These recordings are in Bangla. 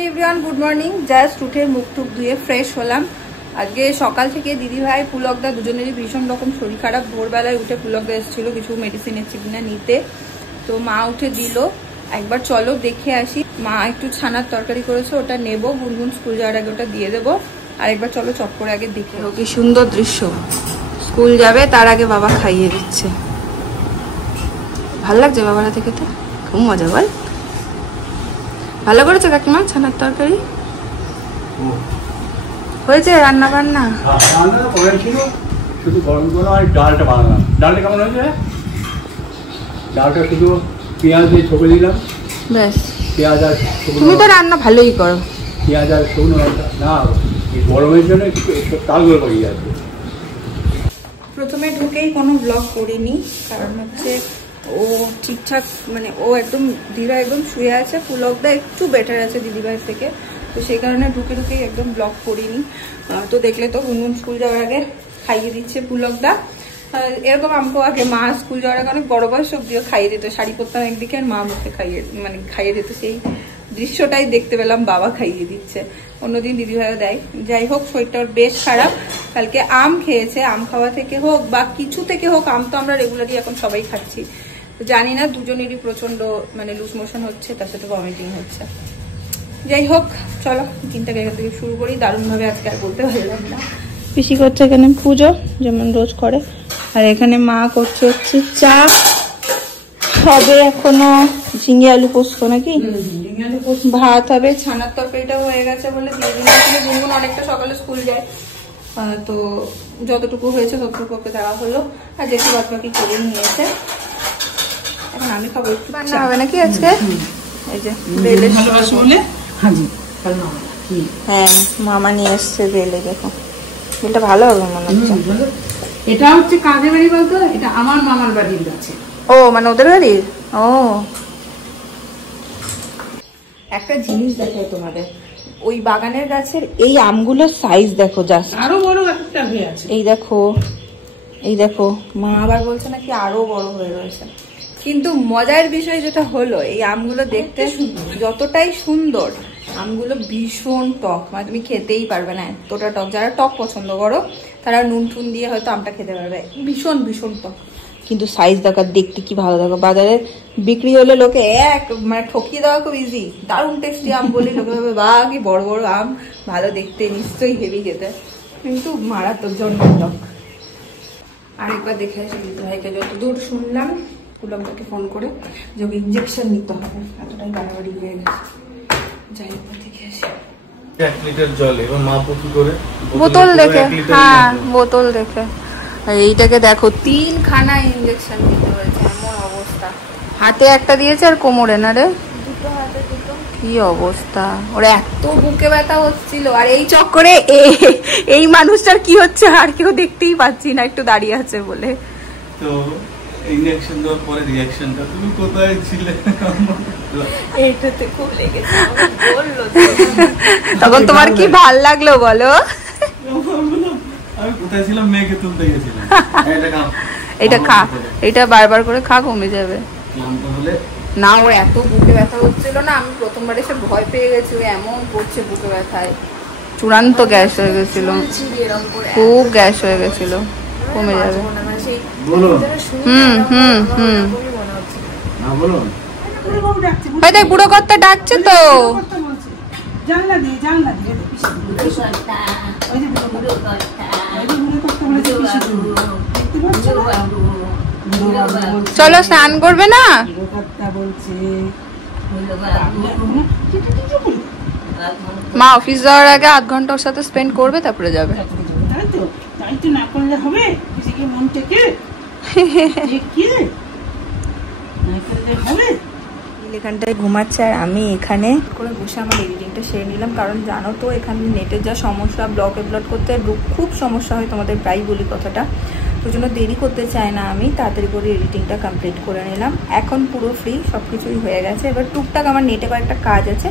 Everyone good morning. जस्ट उठे मुख टुक धुए फ्रेश हलाम। आज के सकाल থেকে দিদি ভাই পুলকদা দুজনেরই ভীষণ রকম শরীর খারাপ। ভোরবেলায় উঠে পুলকদা এসেছিল কিছু মেডিসিন এসেছে কিনা নিতে, তো মা উঠে দিল। একবার চলো দেখে আসি। মা একটু ছানার তরকারি করেছে, ওটা নেব, গুনগুন স্কুল যাওয়ার আগে ওটা দিয়ে দেবো। আর একবার চলো চট করে আগে দেখে। কি সুন্দর দৃশ্য, স্কুল যাবে তার আগে বাবা খাইয়ে দিচ্ছে। ভাল লাগছে বাবার হাতে খেতে, খুব মজা। বল ভালো করেছে কাকিমা ছানার তরকারি? হয়েছে রান্না বান্না? রান্নাটা করেছিল, শুধু গরম গরম আর ডালটা বানালাম। ডালটা কেমন হয়েছে? ডালটা শুধু পেঁয়াজ দিয়ে ছকে দিলাম, ব্যাস। পেঁয়াজ আর তুমি তো রান্না ভালোই করো। পেঁয়াজ আর শুকনো লঙ্কা না, এই গরমের জন্য একটু তালগুলো পড়ে যাচ্ছে। প্রথমে ঢুকেই কোনো ব্লগ করিনি, কারণ হচ্ছে ও ঠিকঠাক মানে ও একদম দিদিভাই একদম শুয়ে আছে, পুলকদা একটু বেটার আছে দিদিভাইয়ের থেকে, তো সেই কারণে ঢুকেই একদম ব্লগ করিনি। তো দেখলে তো গুনগুন স্কুল যাওয়ার আগে খাইয়ে দিচ্ছে পুলকদা। এরকম আমাকেও আগে মা স্কুল যাওয়ার আগে অনেক বড় বয়স অব্দিও খাইয়ে দিত, শাড়ি পরতাম একদিকে আর মা মুখে খাইয়ে দিত। সেই দৃশ্যটাই দেখতে পেলাম, বাবা খাইয়ে দিচ্ছে। অন্যদিন দিদিভাইও দেয়। যাই হোক, শরীরটা বেশ খারাপ। কালকে আম খেয়েছে, আম খাওয়া থেকে হোক বা কিছু থেকে হোক, আম তো আমরা রেগুলারই এখন সবাই খাচ্ছি। জানি না দুজনেরই প্রচন্ড মানে লুজ মোশন হচ্ছে, তার সাথে ভমিটিং হচ্ছে। যাই হোক চলো দিনটাকে এখান থেকে শুরু করি। দারুণ ভাবে আজকে আর বলতে পারলাম না। পিসি করছে এখানে পুজো, যেমন রোজ করে, আর এখানে মা করছে হচ্ছে চা। হবে এখনো ঝিঙে আলু পোস্ত নাকি, ভাত হবে। ছানার তরকারিটাও হয়ে গেছে বলে দিয়ে দিন। গুনগুন অনেকটা সকালে স্কুল যায়, তো যতটুকু হয়েছে ততটুকু ওকে দেওয়া হলো, আর যেটুকু বাদ বাকি করে নিয়েছে। এখন আমি খাবো একটু। রান্না হবে নাকি আজকে? এই যে বেলে, হ্যাঁ মামা নিয়ে এসছে বেলে। দেখো বেলটা ভালো হবে মনে হচ্ছে। এটা হচ্ছে কাদের বাড়ি বলতো? এটা আমার মামার বাড়ির কাছে। ও মানে ওদের বাড়ির। ও একটা জিনিস দেখো তোমাদের, ওই বাগানের গাছের এই আমগুলোর সাইজ দেখো, জাস্ট আরো বড় একটা হয়ে আছে। এই দেখো, এই দেখো, মা আবার বলছে নাকি আরো বড় হয়ে রয়েছে। কিন্তু মজার বিষয় যেটা হলো, এই আমগুলো দেখতে যতটাই সুন্দর, আমগুলো ভীষণ টক, মানে তুমি খেতেই পারবে না, এতটা টক। যারা টক পছন্দ করো তারা নুন টুন দিয়ে হয়তো আমটা খেতে পারবে, ভীষণ ভীষণ টক। কিন্তু সাইজ দেখো, দেখতে কি ভালো। দেখো বাজারে বিক্রি হলে লোকে মানে ঠকিয়ে দেওয়া খুব ইজি। দারুণ টেস্টি আম বলি লোকে ভাবে বা কি বড় বড় আম, ভালো দেখতে, নিশ্চয়ই হেভি খেতে, কিন্তু মারাত্মক জন্য টক। আরেকবার দেখে আসি দিদি ভাইকে। যতদূর শুনলাম পুলকদাকে ফোন করে যে ওকে ইঞ্জেকশন নিতে হবে, এতটাই বাড়াবাড়ি হয়ে গেছে। যাই হোক দেখে আসি। 1 লিটার জল এবার মাপো কি করে? বোতল দেখে, হ্যাঁ বোতল দেখে। এইটাকে দেখো 3 খানা ইঞ্জেকশন দিতে হয়েছে, এমন অবস্থা। হাতে একটা দিয়েছে আর কোমরে না রে, দুটো হাতে দুটো। কি অবস্থা, ওর এত বুকে ব্যথা হচ্ছিল। আর এই চক্করে এই মানুষটার কি হচ্ছে আর কেউ দেখতেই পাচ্ছি না, একটু দাঁড়িয়ে আছে বলে। তো ইনজেকশন দেওয়ার পরে রিঅ্যাকশনটা তুমি কোথায় ছিলে? এইটাতে খুব লেগেছে, বললো তখন তোমার কি ভাল লাগলো বলো? আমি কোথায় ছিলাম? মেয়েকে তুলতে গেছিলাম। এটা খা, এটা বারবার করে খা, কমে যাবে। না ওর এত বুকে ব্যথা হচ্ছিল না, আমি প্রথমবার এসে ভয় পেয়ে গেছি। ও এমন করছে বুকে ব্যথায়, চূড়ান্ত গ্যাস হয়ে গেছিল, খুব গ্যাস হয়ে গেছিল, কমে যাবে। বুড়ো কর্তা ডাকছে তো। চলো স্নান করবে না? মা অফিস যাওয়ার আগে 8 ঘন্টা ওর সাথে স্পেন্ড করবে, তারপরে যাবে। এখানটায় ঘুমাচ্ছে আর আমি এখানে করে বসে আমার এডিটিংটা সেরে নিলাম। কারণ জানো তো এখানে নেটের যা সমস্যা, ব্লগ আপলোড করতে খুব সমস্যা হয়, তোমাদের প্রায় বলি কথাটা। ওই জন্য দেরি করতে চাই না, আমি তাড়াতাড়ি করে এডিটিংটা কমপ্লিট করে নিলাম। এখন পুরো ফ্রি, সব কিছুই হয়ে গেছে। এবার টুকটাক আমার নেটে কয়েকটা কাজ আছে,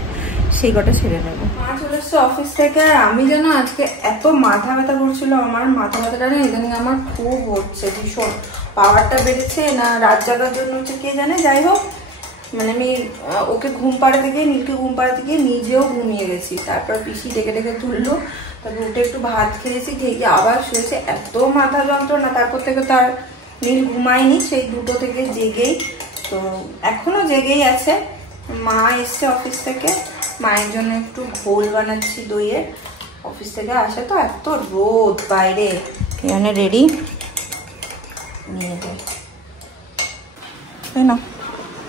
সেই কটা সেরে নেবো। মা চলে এসছে অফিস থেকে। আমি যেন আজকে এত মাথা ব্যথা করছিল, আমার মাথা ব্যথাটা না ইদানিং আমার খুব হচ্ছে ভীষণ। পাওয়ারটা বেড়েছে না রাত জাগার জন্য হচ্ছে কে জানে। যাই হোক মানে আমি ওকে ঘুম পাড়াতে থেকে নীলকে ঘুম পাড়াতে গিয়ে নিজেও ঘুমিয়ে গেছি। তারপর পিসি ডেকে ডেকে তুললো, তারপর উঠে একটু ভাত খেয়েছি, খেয়ে আবার শুয়েছে। এত মাথা যন্ত্রণা, তারপর থেকে তার নীল ঘুমায়নি সেই 2টো থেকে জেগেই, তো এখনো জেগেই আছে। মা এসছে অফিস থেকে, মায়ের জন্য একটু ঘোল বানাচ্ছি দইয়ের। অফিস থেকে আসে তো এত রোদ বাইরে, এখানে রেডি নিয়ে যাই। তাই না,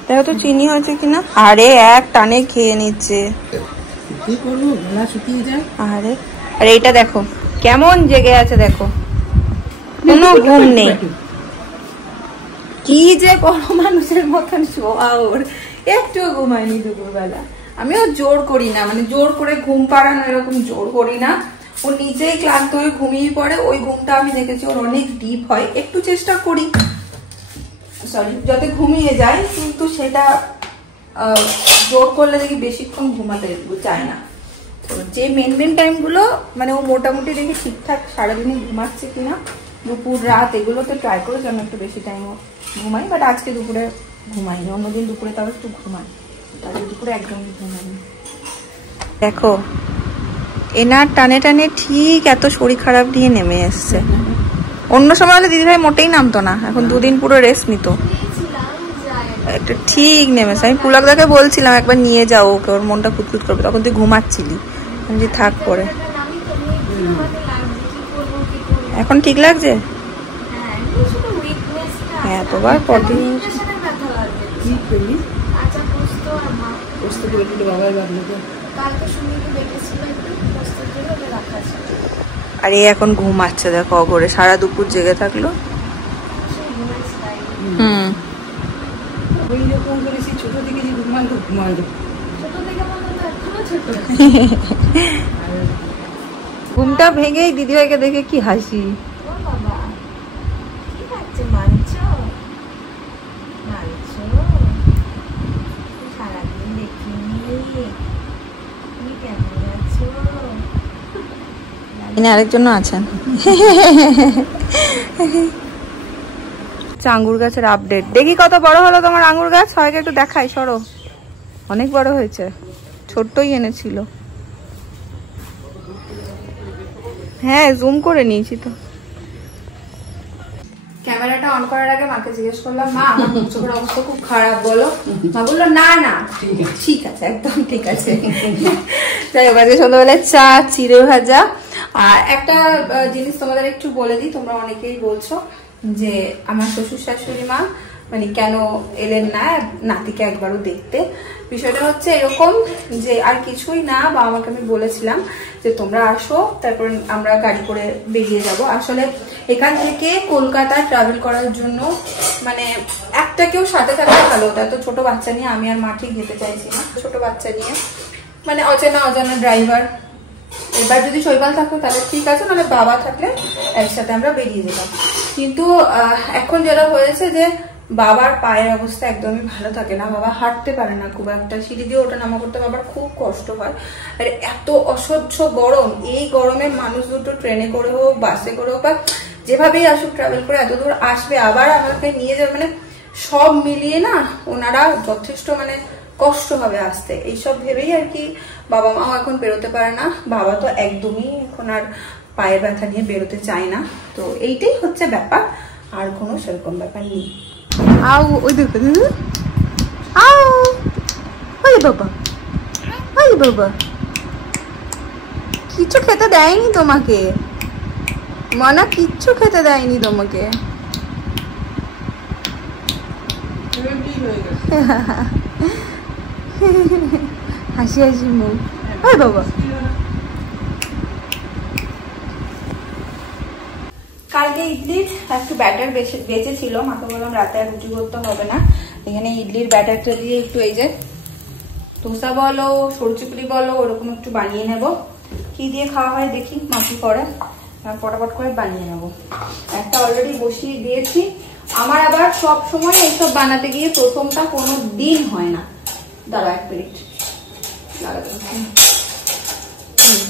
দেখো তো চিনি হয়েছে কিনা। আরে এক টানে খেয়ে নিচ্ছে। কি করবো, গলা শুকিয়ে যায়। আরে আরে এটা দেখো কেমন জেগে আছে, দেখো কোনো ঘুম নেই। কি যে কোনো মানুষের মতন শোয়া ওর, একটু ঘুমায়নি দুপুরবেলা। আমিও জোর করি না, মানে জোর করে ঘুম পাড়ানো এরকম জোর করি না। ও নিজেই ক্লান্ত হয়ে ঘুমিয়ে পড়ে। ওই ঘুমটা আমি দেখেছি ওর অনেক ডিপ হয়, একটু চেষ্টা করি সরি যাতে ঘুমিয়ে যায়, কিন্তু সেটা জোর করলে দেখি বেশিক্ষণ ঘুমাতে চায় না। তো যে মেন টাইমগুলো মানে ও মোটামুটি দেখি ঠিকঠাক সারাদিনে ঘুমাচ্ছে কিনা, দুপুর রাত এগুলোতে ট্রাই করে যেন একটু বেশি টাইমও ঘুমাই। বাট আজকে দুপুরে ঘুমাইনি, অন্যদিন দুপুরে তাও একটু ঘুমাই, তাহলে দুপুরে একদমই ঘুমাইনি। দেখো এনার টানে টানে ঠিক এত শরীর খারাপ নিয়ে নেমে এসছে। অন্য সময় হলে দিদিভাই মোটেই নামতো না, এখন 2 দিন পুরো রেস্ট নিত, একটা ঠিক নেমেছে। আমি পুলকদাকে বলছিলাম একবার নিয়ে যাও ওকে, ওর মনটা কুতকুত করবে, তখন তুই ঘুমাচ্ছিলি। আমি যে থাক পরে। এখন ঠিক লাগছে? হ্যাঁ এতবার পরদিন আর এই এখন ঘুমাচ্ছে দেখো অগরে, সারা দুপুর জেগে থাকলো। ছোট থেকে যে ঘুমালো ঘুমটা ভেঙেই দিদিভাইকে দেখে কি হাসি। আরেকজনও আছেন। আঙ্গুর গাছের আপডেট দেখি, কত বড় হলো তোমার আঙ্গুর গাছ? সবাইকে একটু দেখাই, সরো। অনেক বড় হয়েছে, ছোট্টই এনেছিল। হ্যাঁ জুম করে নিয়েছি তো। ক্যামেরাটা অন করার আগে মাকে জিজ্ঞেস করলাম, মা আমার চোখের অবস্থা খুব খারাপ বলো। মা বললো না না ঠিক আছে, একদম ঠিক আছে। তাই ওখানে সন্ধ্যাবেলায় চা, চিড়ে ভাজা। আর একটা জিনিস তোমাদের একটু বলে দিই, তোমরা অনেকেই বলছো যে আমার শ্বশুর শাশুড়ি মা মানে কেন এলেন না নাতিকে একবারও দেখতে। বিষয়টা হচ্ছে এরকম যে আর কিছুই না, বাবা মাকে আমি বলেছিলাম যে তোমরা আসো, তারপর আমরা গাড়ি করে বেরিয়ে যাব। আসলে এখান থেকে কলকাতা ট্রাভেল করার জন্য মানে একটা কেউ সাথে থাকলে ভালো হতো। এত ছোট বাচ্চা নিয়ে আমি আর মা ঠিক যেতে চাইছি না, ছোট বাচ্চা নিয়ে মানে অজানা ড্রাইভার। এবার যদি শৈবাল থাকতো তাহলে ঠিক আছে, নাহলে বাবা থাকলে একসাথে আমরা বেরিয়ে যেতাম। কিন্তু এখন যেটা হয়েছে যে বাবার পায়ের অবস্থা একদমই ভালো থাকে না, বাবা হাঁটতে পারে না খুব একটা, সিঁড়ি দিয়ে ওঠা নামা করতে বাবার খুব কষ্ট হয়। আর এত অসহ্য গরম, এই গরমে মানুষ দুটো ট্রেনে করে হোক বাসে করে হোক বা যেভাবেই আসুক ট্রাভেল করে এত দূর আসবে, আবার আমাকে নিয়ে যাবে, মানে সব মিলিয়ে না ওনারা যথেষ্ট মানে কষ্ট হবে আসতে। এইসব ভেবেই আর কি বাবা মাও এখন বেরোতে পারে না। বাবা তো একদমই এখন আর পায়ের ব্যথা নিয়ে বেরোতে চায় না। তো এইটাই হচ্ছে ব্যাপার, আর কোনো সেরকম ব্যাপার নেই। আও ওই দেখো আও ওই বাবা, ওই বাবা কিছু খেতে দেয়নি তোমাকে, মনা কিচ্ছু খেতে দেয়নি তোমাকে। হাসি হাসি মুখ। ওই বাবা কালকে ইডলির একটু ব্যাটার বেঁচে ছিল, মাকে বললাম রাতে আর রুটি করতে হবে না, এখানে ইডলির ব্যাটারটা দিয়ে একটু এই যে ধোসা বলো সরু চিপড়ি বলো ওরকম একটু বানিয়ে নেব। কি দিয়ে খাওয়া হয় দেখি মা কি করে, ফটাফট করে বানিয়ে নেব। একটা অলরেডি বসিয়ে দিয়েছি। আমার আবার সব সময় এইসব বানাতে গিয়ে প্রথমটা কোনো দিন হয় না। দাঁড়া 1 মিনিট,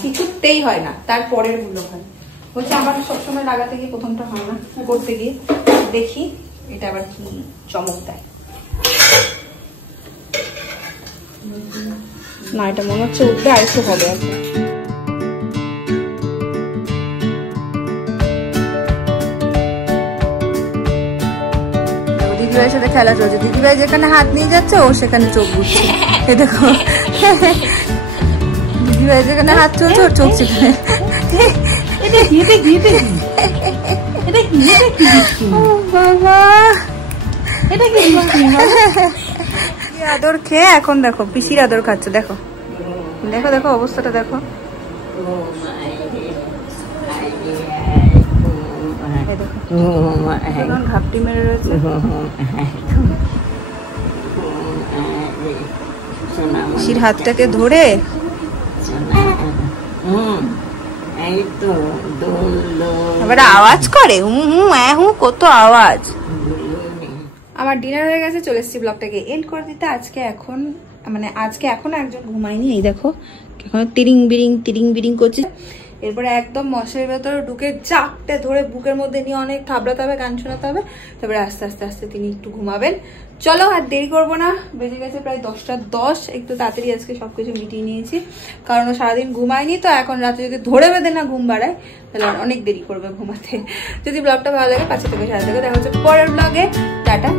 কিছুতেই হয় না, তারপরের গুলো হয়। বলছে আমার সবসময় লাগাতে গিয়ে প্রথমটা হয় না, করতে গিয়ে দেখি এটা আবার কি চমক দেয়। না এটা মনে হচ্ছে উঠবে আর একটু হবে আছে। দিদিভাইয়ের সাথে খেলা চলছে, দিদিভাই যেখানে হাত নিয়ে যাচ্ছে ও সেখানে চোখ বুঝছে। এই দেখো দিদিভাই যেখানে হাত চলছে ওর চোখ সেখানে। আদর খেয়ে এখন দেখো পিসির আদর খাচ্ছে। দেখো দেখো দেখো অবস্থাটা দেখো। ঘাপটি মেরে রয়েছে। পিসির হাতটাকে ধরে আবার আওয়াজ করে, কত আওয়াজ। আমার ডিনার হয়ে গেছে, চলে এসেছি ব্লগটাকে এন্ড করে দিতে। আজকে এখন একজন ঘুমায়নি, এই দেখো এখন তিরিং বিরিং করছে। এরপরে একদম মশারির ভেতরে ঢুকে চাপটে ধরে বুকের মধ্যে নিয়ে অনেক থাবড়াতে হবে, গান শোনাতে হবে, তারপরে আস্তে আস্তে আস্তে তিনি একটু ঘুমাবেন। চলো আর দেরি করবো না, বেজে গেছে প্রায় 10:10। একটু তাড়াতাড়ি আজকে সবকিছু মিটিয়ে নিয়েছি, কারণ সারাদিন ঘুমায়নি তো। এখন রাতে যদি ধরে বেঁধে না ঘুম বাড়ায় তাহলে অনেক দেরি করবে ঘুমাতে। যদি ব্লগটা ভালো লাগে পাশে থেকে সাথে দেখা হচ্ছে পরের ব্লগে। টাটা।